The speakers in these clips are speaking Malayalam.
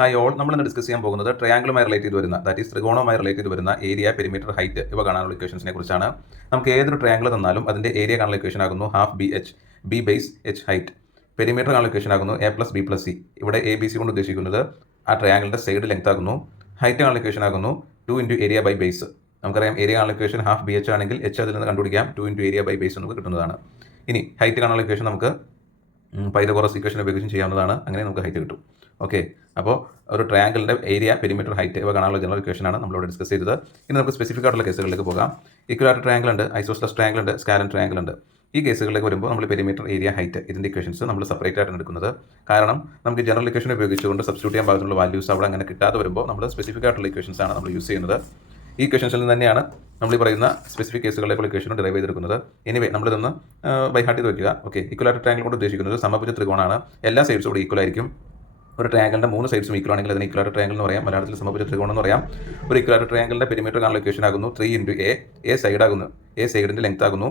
ഹായ് ഓൾ, നമ്മളിന്ന് ഡിസ്കസ് ചെയ്യാൻ പോകുന്നത് ട്രയാങ്കിളുമായി റിലേറ്റ് ചെയ്ത് വരുന്ന, ദാറ്റ് ഈസ് ത്രികോണവുമായി റിലേറ്റ് ചെയ്ത് വരുന്ന ഏരിയ, പെരിമീറ്റർ, ഹൈറ്റ് ഇവ കാണാനുള്ള ഇക്വേഷൻസിനെ കുറിച്ചാണ്. നമുക്ക് ഏതൊരു ട്രയാങ്കിൾ തന്നാലും അതിൻ്റെ ഏരിയ കാണുന്ന ഇക്വേഷൻ ആകുന്നു half B H, B base H height. Perimeter കാണുന്ന ഇക്വേഷൻ ആകുന്നു A plus B plus C. ഇവിടെ എ ബി സി കൊണ്ട് ഉദ്ദേശിക്കുന്നത് ആ ട്രയാങ്കിളിൻ്റെ സൈഡ് ലെങ്ത് ആകുന്നു. ഹൈറ്റ് കാണുന്ന ഇക്വേഷൻ ആകുന്നു 2 ഇൻറ്റു ഏരിയ ബൈ ബേസ്. നമുക്കറിയാം ഏരിയ കാണുന്ന ഇക്വേഷൻ ഹാഫ് ബി എച്ച് ആണെങ്കിൽ എച്ച് അതിൽ നിന്ന് കണ്ടുപിടിക്കാം 2 ഇൻറ്റു ഏരിയ ബൈ ബേസ് നമുക്ക് കിട്ടുന്നതാണ്. ഇനി ഹൈറ്റ് കാണുന്ന ഇക്വേഷൻ നമുക്ക് പൈതഗോറസ് ഇക്വേഷൻ ഉപയോഗിച്ച് ചെയ്യാവുന്നതാണ്. അങ്ങനെ നമുക്ക് ഹൈറ്റ് കിട്ടും. ഓക്കെ, അപ്പോൾ ഒരു ട്രയാങ്കിളിൻ്റെ ഏരിയ, പെരിമീറ്റർ, ഹൈറ്റ് ഇവ കാണാനുള്ള ജനറൽ ഇക്വേഷനാണ് നമ്മളിവിടെ ഡിസ്കസ് ചെയ്തത്. ഇനി നമുക്ക് സ്പെസിഫിക് ആയിട്ടുള്ള കേസുകളിലേക്ക് പോകാം. ഇക്വലാറ്റർ ട്രയാങ്കിൾ ഉണ്ട്, ഐസോസ്ലസ് ട്രയാങ്കിൾ ഉണ്ട്, സ്കാലൻ ട്രയാങ്കിൾ ഉണ്ട്. ഈ കേസുകളിലേക്ക് വരുമ്പോൾ നമ്മൾ പെരിമീറ്റർ, ഏരിയ, ഹൈറ്റ് ഇതിൻ്റെ ഇക്വേഷൻസ് നമ്മൾ സെപ്പറേറ്റ് ആയിട്ടാണ് എടുക്കുന്നത്. കാരണം നമുക്ക് ജനറൽ ഇക്വേഷൻ ഉപയോഗിച്ചുകൊണ്ട് സബ്സ്റ്റിറ്റ്യൂട്ട് ചെയ്യാൻ പാകത്തിലുള്ള വാല്യൂസ് അവിടെ അങ്ങനെ കിട്ടാതെ വരുമ്പോൾ നമ്മൾ സ്പെസിഫിക് ആയിട്ടുള്ള ഇക്വേഷൻസ് ആണ് നമ്മൾ യൂസ് ചെയ്യുന്നത്. ഈ ഇക്വേഷൻസിൽ നിന്ന് തന്നെയാണ് നമ്മൾ ഈ പറയുന്ന സ്പെസിഫിക് കേസുകളിലേക്കുള്ള ഇക്വേഷൻ ഡിറൈവ് ചെയ്തെടുക്കുന്നത്. എനിവേ നമ്മളിതൊന്ന് ബൈ ഹാർട്ട് ചെയ്ത് വെക്കുക. ഓക്കെ, ഇക്വലാറ്റർ ട്രയാങ്കിൾ കൊണ്ട് ഉദ്ദേശിക്കുന്നത് സമഭുജ ത്രികോണമാണ്. എല്ലാ സൈഡ്സും കൂടി ഈക്വൽ ആയിരിക്കും. ഒരു ട്രയാങ്കിളിൻ്റെ 3 സൈഡ്സും ഈക്വൽ ആണെങ്കിൽ അതിന് ഇക്വലാറ്റർ ട്രയാങ്കിൾ എന്ന് പറയാം. മലയാളത്തിൽ സമഭുജ ത്രികോണം എന്ന് പറയാം. ഒരു ഇക്വലാറ്റർ ട്രയാങ്കിളിൻ്റെ പെരിമീറ്റർ കാണുന്ന ഇക്വേഷൻ ആകുന്നു 3 ഇൻറ്റു എ സൈഡ് ആകുന്നു, എ സൈഡിൻ്റെ ലെങ്ത് ആകുന്നു.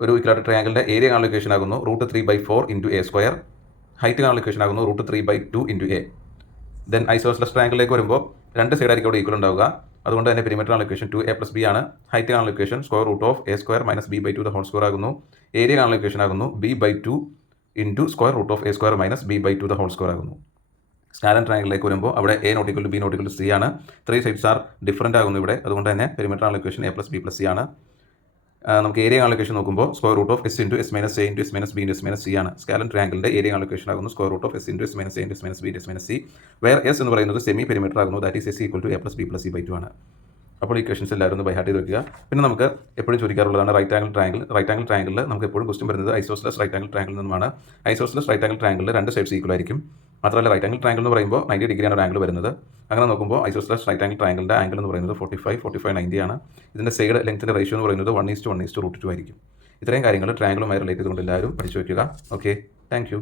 ഒരു ഇക്വലാറ്റർ ട്രയാങ്കിളിൻ്റെ ഏരിയ കാണുന്ന ഇക്വേഷൻ ആകുന്നു √3/4 ഇൻറ്റു എ സ്ക്വയർ. ഹൈറ്റ് കാണുന്ന ഇക്വേഷൻ ആകുന്നു √3/2 ഇൻറ്റു എ. ദെൻ ഐസോസ്ലസ് ട്രയാങ്കിളിലേക്ക് വരുമ്പോൾ രണ്ട് സൈഡായിരിക്കും അവിടെ ഈക്വൽ ഉണ്ടാവുക. അതുകൊണ്ട് തന്നെ പെരിമീറ്റർ കാണുന്ന ഇക്വേഷൻ 2a + b ആണ്. ഹൈറ്റ് കാണുന്ന equation √(a² - b/2) the whole square ആകുന്നു. ഏരിയ കാണുന്ന ഇക്വേഷൻ ആകുന്നു b/2 into (√(a² - b/2) the whole square ആകുന്നു. സ്കാലൻ ട്രയാങ്കിളിലേക്ക് വരുമ്പോൾ അവിടെ a ≠ b ≠ c ആണ്. 3 സൈഡ്സ് ആർ ഡിഫറൻ്റ് ആകുന്നു ഇവിടെ. അതുകൊണ്ട് തന്നെ പെരിമീറ്റർ കാണുന്ന ഇക്വേഷൻ a + b + c ആണ്. നമുക്ക് ഏരിയ കാണുന്ന ഇക്വേഷൻ നോക്കുമ്പോൾ (s × s - a × s - b × s - c) ആണ്. സ്കാലൻ ട്രയാങ്കിളിൻ്റെ ഏരിയ കാണുന്ന ഇക്വേഷൻ ആകുന്നു (s × s - a × s - b × s - c), where s എന്ന് പറയുന്നത് സെമി പെരിമീറ്റർ ആകുന്നു. That is s = a + b + c/2 ആണ്. അപ്പോൾ ഈ ഇക്വേഷൻസ് എല്ലാവരും ഒന്ന് ബൈ ഹാർട്ട് ചെയ്ത് വെക്കുക. പിന്നെ നമുക്ക് എപ്പോഴും ചോദിക്കാറുള്ളതാണ് right angle triangle. Right angle ട്രയാങ്കിളിൽ നമുക്ക് എപ്പോഴും ക്വസ്റ്റ്യൻ വരുന്നത് ഐസോസ്ലസ് റൈറ്റ് ആംഗിൾ ട്രയാങ്കിൾ നിന്നുമാണ്. ഐസോസ്ലസ് റൈറ്റ് ആംഗിൾ ട്രയാങ്കിളിൽ രണ്ട് സൈഡ്സ് ഈക്വൽ ആയിരിക്കും. മാത്രമല്ല റൈറ്റ് ആംഗിൾ ട്രയാങ്കിൾ എന്ന് പറയുമ്പോൾ 90 ഡിഗ്രിയാണ് ഒരു ആംഗിൾ വരുന്നത്. അങ്ങനെ നോക്കുമ്പോൾ ഐസോസ്ലസ് റൈറ്റ് ആംഗിൾ ട്രയാങ്കിളിൻ്റെ ആംഗിൾ എന്ന് പറയുന്നത് 45, 90 ആണ്. ഇതിൻ്റെ സൈഡ് ലെങ്ത്തിൻ്റെ റേഷ്യോ എന്ന് പറയുന്നത് 1:1:√2 ആയിരിക്കും. ഇത്രയും കാര്യങ്ങൾ ട്രയാങ്കിളുമായി റിലേറ്റ് ചെയ്തുകൊണ്ട് എല്ലാവരും പഠിച്ചു വയ്ക്കുക. Okay, thank you.